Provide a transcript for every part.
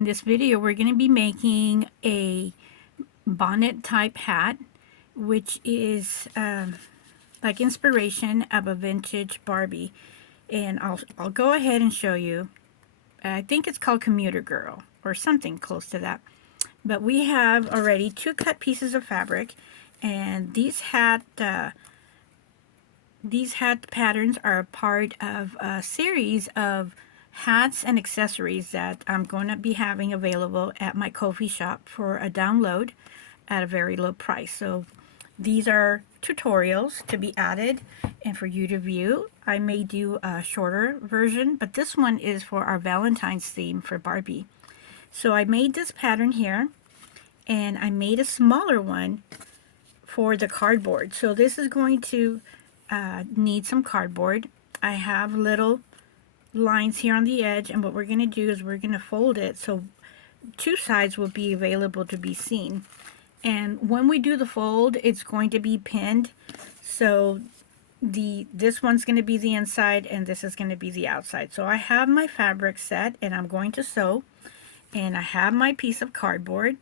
In this video, we're going to be making a bonnet type hat, which is like inspiration of a vintage Barbie. And I'll go ahead and show you. I think it's called Commuter Girl or something close to that. But we have already 2 cut pieces of fabric, and these hat patterns are a part of a series of hats and accessories that I'm going to be having available at my Ko-fi shop for a download at a very low price. So these are tutorials to be added and for you to view. I may do a shorter version, but this one is for our Valentine's theme for Barbie. So I made this pattern here, and I made a smaller one for the cardboard. So this is going to need some cardboard. I have little lines here on the edge, and what we're going to do is we're going to fold it so 2 sides will be available to be seen. And when we do the fold, it's going to be pinned, so this one's going to be the inside and this is going to be the outside. So I have my fabric set and I'm going to sew, and I have my piece of cardboard,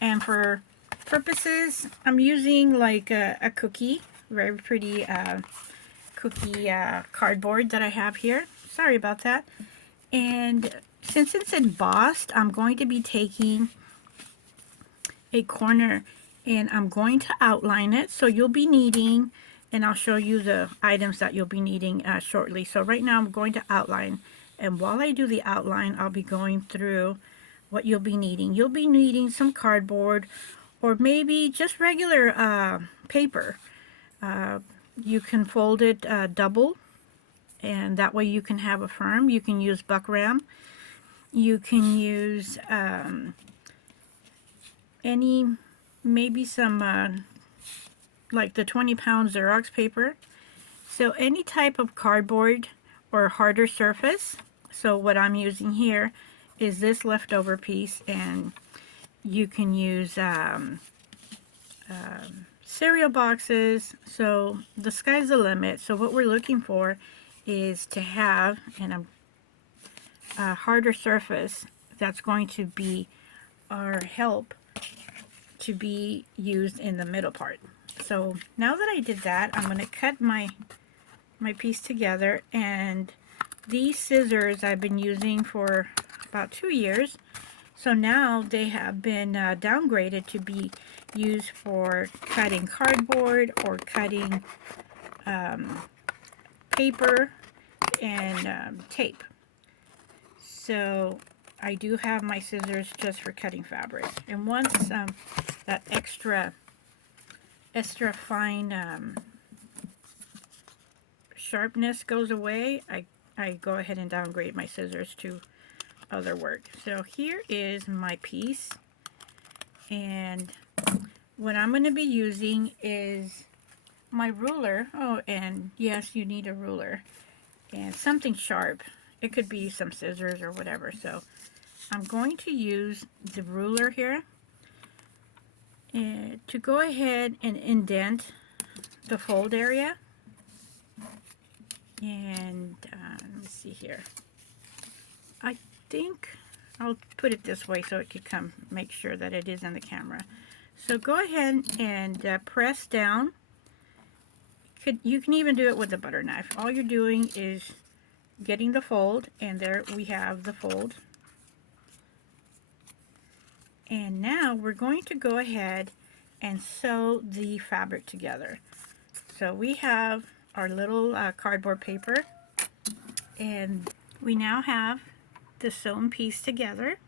and for purposes I'm using like a cookie, very pretty cookie cardboard that I have here. Sorry about that. And since it's embossed, I'm going to be taking a corner and I'm going to outline it. So you'll be needing, and I'll show you the items that you'll be needing shortly. So right now I'm going to outline, and while I do the outline, I'll be going through what you'll be needing. You'll be needing some cardboard or maybe just regular paper. You can fold it double, and that way you can have a firm. You can use buckram. You can use maybe some like the 20-pound Xerox paper. So any type of cardboard or harder surface. So what I'm using here is this leftover piece, and you can use cereal boxes. So the sky's the limit. So what we're looking for is to have a harder surface that's going to be our help to be used in the middle part. So now that I did that, I'm going to cut my piece together, and these scissors I've been using for about 2 years. So now they have been downgraded to be used for cutting cardboard or cutting paper and tape. So I do have my scissors just for cutting fabric. And once that extra fine sharpness goes away, I go ahead and downgrade my scissors to other work. So here is my piece, and what I'm going to be using is my ruler. Oh, and yes, you need a ruler and something sharp. It could be some scissors or whatever. So I'm going to use the ruler here to go ahead and indent the fold area. And let me see here. I think I'll put it this way so it could come, make sure that it is in the camera. So go ahead and press down. You can even do it with a butter knife. All you're doing is getting the fold, and there we have the fold. And now we're going to go ahead and sew the fabric together. So we have our little cardboard paper, and we now have the sewn piece together.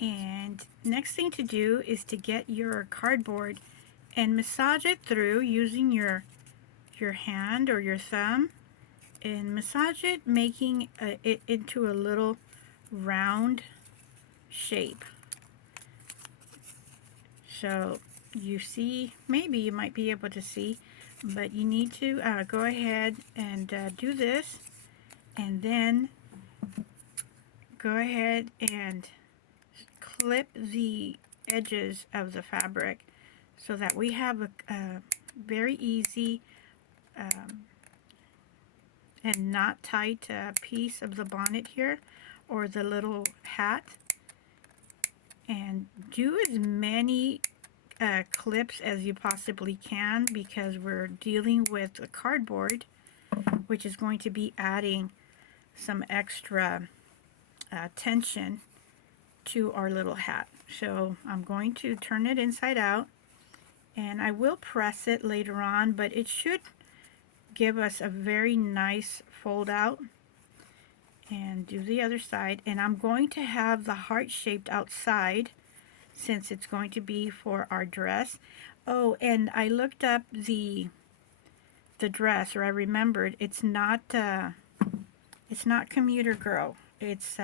And next thing to do is to get your cardboard and massage it through using your hand or your thumb, and massage it, making it into a little round shape. So you see, maybe you might be able to see, but you need to go ahead and do this, and then go ahead and clip the edges of the fabric so that we have a very easy and not tight piece of the bonnet here, or the little hat. And do as many clips as you possibly can, because we're dealing with a cardboard, which is going to be adding some extra tension to our little hat. So I'm going to turn it inside out, and I will press it later on, but it should give us a very nice fold out. And do the other side, and I'm going to have the heart shaped outside since it's going to be for our dress. Oh, and I looked up the dress, or I remembered it's not Commuter Girl, it's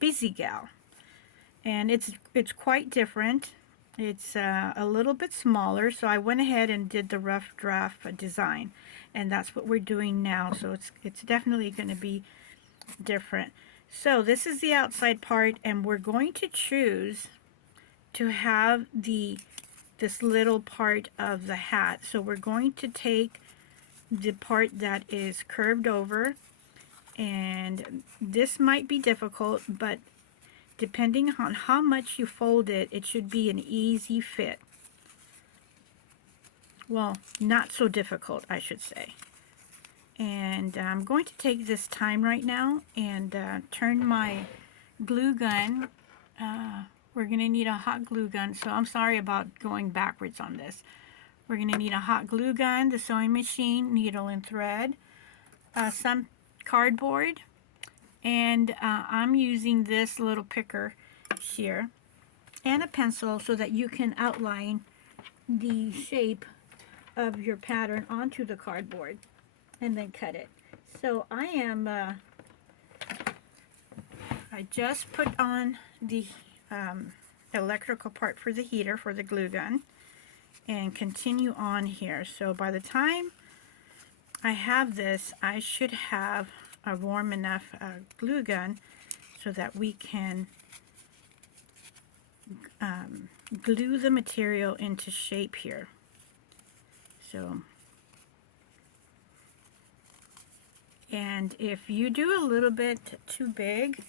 Busy Gal, and it's quite different. It's a little bit smaller, so I went ahead and did the rough draft design, and that's what we're doing now. So it's definitely going to be different. So this is the outside part, and we're going to choose to have this little part of the hat. So we're going to take the part that is curved over, and this might be difficult, but depending on how much you fold it, it should be an easy fit. Well, not so difficult, I should say. And I'm going to take this time right now and turn my glue gun. We're going to need a hot glue gun, so I'm sorry about going backwards on this. We're going to need a hot glue gun, the sewing machine, needle and thread, some cardboard, and I'm using this little picker here, and a pencil so that you can outline the shape of your pattern onto the cardboard and then cut it. So I just put on the electrical part for the heater for the glue gun and continue on here. So by the time I have this, I should have a warm enough glue gun so that we can glue the material into shape here. So, and if you do a little bit too big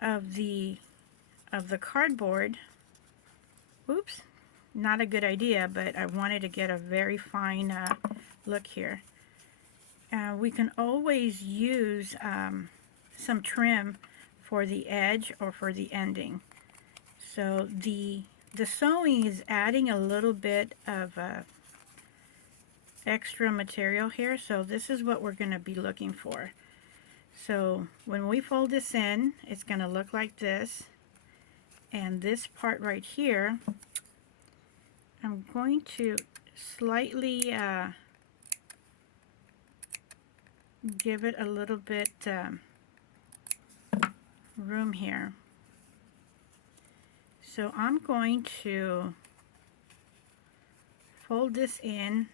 of the cardboard, oops, not a good idea, but I wanted to get a very fine look here. We can always use some trim for the edge or for the ending. So the sewing is adding a little bit of extra material here, so this is what we're going to be looking for. So when we fold this in, it's going to look like this, and this part right here, I'm going to slightly give it a little bit room here. So I'm going to fold this in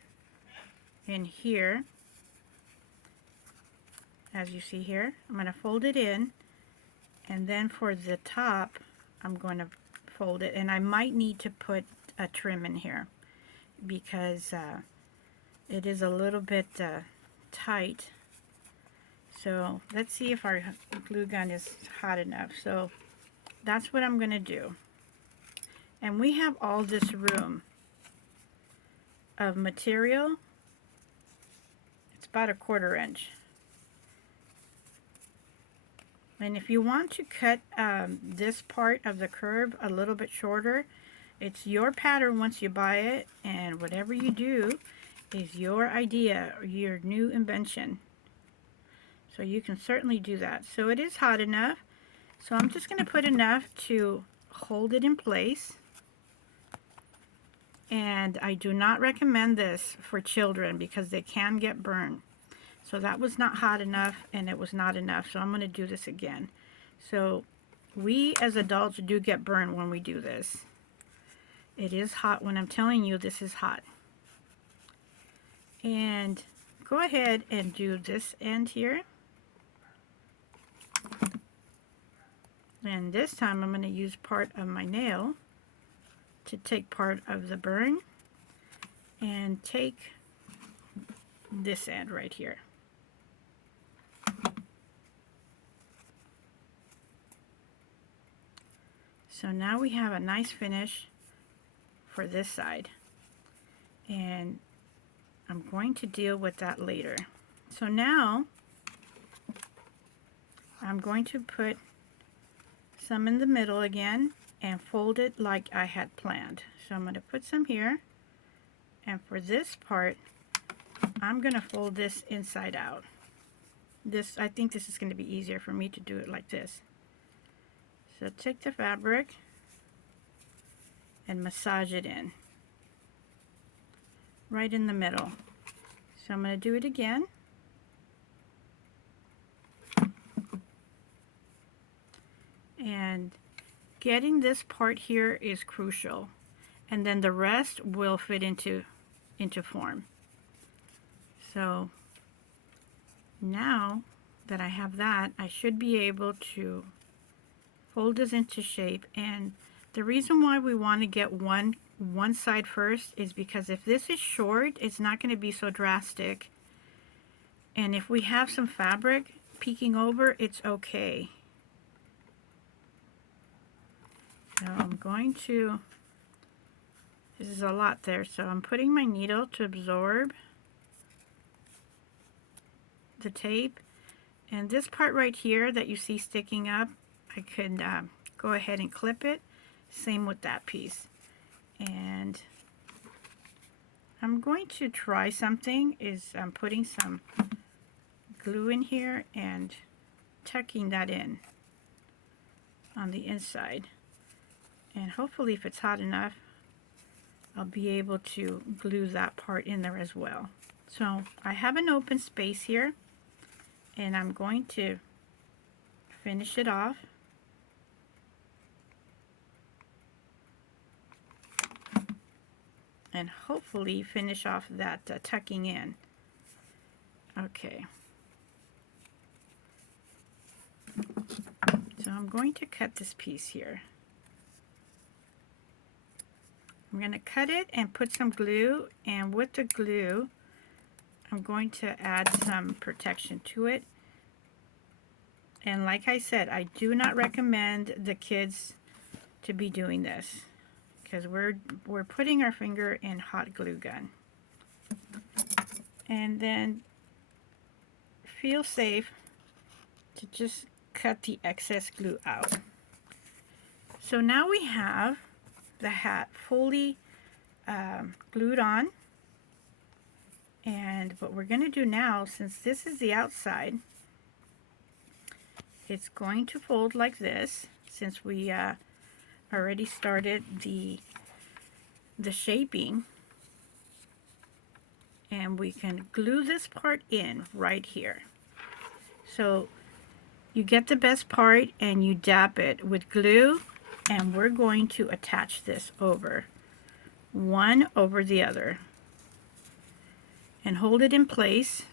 here, as you see here. I'm going to fold it in, and then for the top I'm going to fold it, and I might need to put a trim in here because it is a little bit tight. So let's see if our glue gun is hot enough. So that's what I'm going to do. And we have all this room of material. It's about a 1/4 inch. And if you want to cut this part of the curve a little bit shorter, it's your pattern once you buy it, and whatever you do is your idea, your new invention. So you can certainly do that. So it is hot enough. So I'm just going to put enough to hold it in place. And I do not recommend this for children because they can get burned. So that was not hot enough, and it was not enough. So I'm going to do this again. So we as adults do get burned when we do this. It is hot when I'm telling you this is hot. And go ahead and do this end here. And this time I'm going to use part of my nail to take part of the burn and take this end right here. So now we have a nice finish for this side, and I'm going to deal with that later. So now I'm going to put some in the middle again and fold it like I had planned. So I'm going to put some here, and for this part I'm going to fold this inside out. I think this is going to be easier for me to do it like this. So take the fabric and massage it in right in the middle. So I'm going to do it again. And getting this part here is crucial, and then the rest will fit into form. So now that I have that, I should be able to fold this into shape. And the reason why we want to get one side first is because if this is short, it's not going to be so drastic, and if we have some fabric peeking over, it's okay. So I'm going to, this is a lot there, so I'm putting my needle to absorb the tape. And this part right here that you see sticking up, I could go ahead and clip it. Same with that piece. And I'm going to try something, I'm putting some glue in here and tucking that in on the inside. And hopefully if it's hot enough, I'll be able to glue that part in there as well. So I have an open space here, and I'm going to finish it off. And hopefully finish off that tucking in. Okay. So I'm going to cut this piece here. I'm going to cut it and put some glue, and with the glue I'm going to add some protection to it. And like I said, I do not recommend the kids to be doing this, because we're putting our finger in hot glue gun. And then feel safe to just cut the excess glue out. So now we have the hat fully glued on, and what we're going to do now, since this is the outside, it's going to fold like this, since we already started the shaping, and we can glue this part in right here. So you get the best part and you dab it with glue, and we're going to attach this over, one over the other, and hold it in place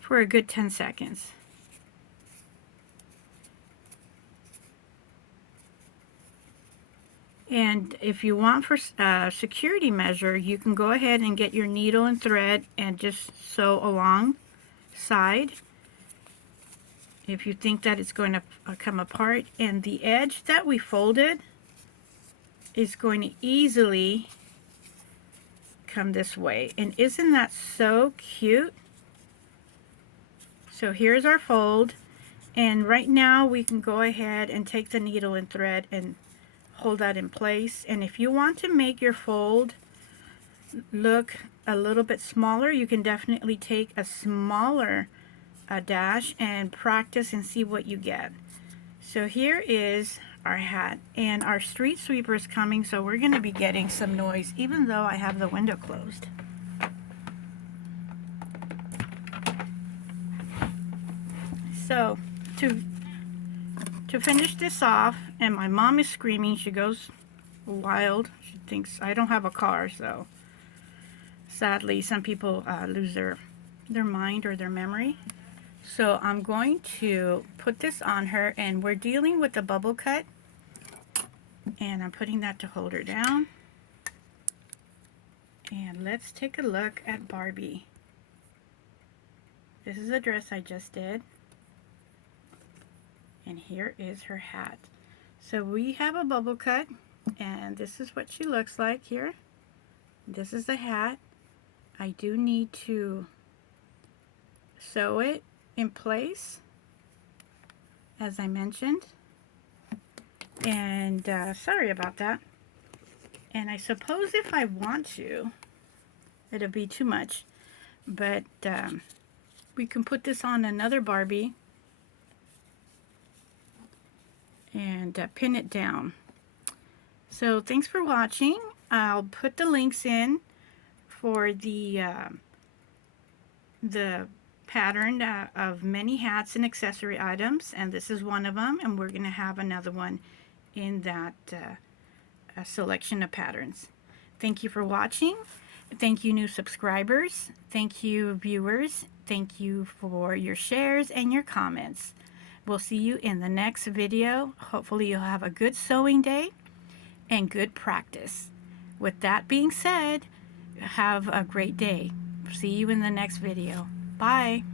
for a good 10 seconds. And if you want for security measure, you can go ahead and get your needle and thread and just sew alongside if you think that it's going to come apart. And the edge that we folded is going to easily come this way. And isn't that so cute? So here's our fold, and right now we can go ahead and take the needle and thread and hold that in place. And if you want to make your fold look a little bit smaller, you can definitely take a smaller dash and practice and see what you get. So here is our hat, and our street sweeper is coming, so we're going to be getting some noise even though I have the window closed. So to finish this off, and my mom is screaming, she goes wild, she thinks I don't have a car. So sadly some people lose their mind or their memory. So I'm going to put this on her, and we're dealing with the bubble cut, and I'm putting that to hold her down. And let's take a look at Barbie. This is a dress I just did. And here is her hat. So we have a bubble cut, and this is what she looks like here. This is the hat. I do need to sew it in place, as I mentioned. And sorry about that. And I suppose if I want to, it'll be too much. But we can put this on another Barbie and pin it down. So thanks for watching. I'll put the links in for the pattern of many hats and accessory items, and this is one of them, and we're going to have another one in that selection of patterns. Thank you for watching. Thank you, new subscribers. Thank you, viewers. Thank you for your shares and your comments. We'll see you in the next video. Hopefully you'll have a good sewing day and good practice. With that being said, have a great day. See you in the next video. Bye.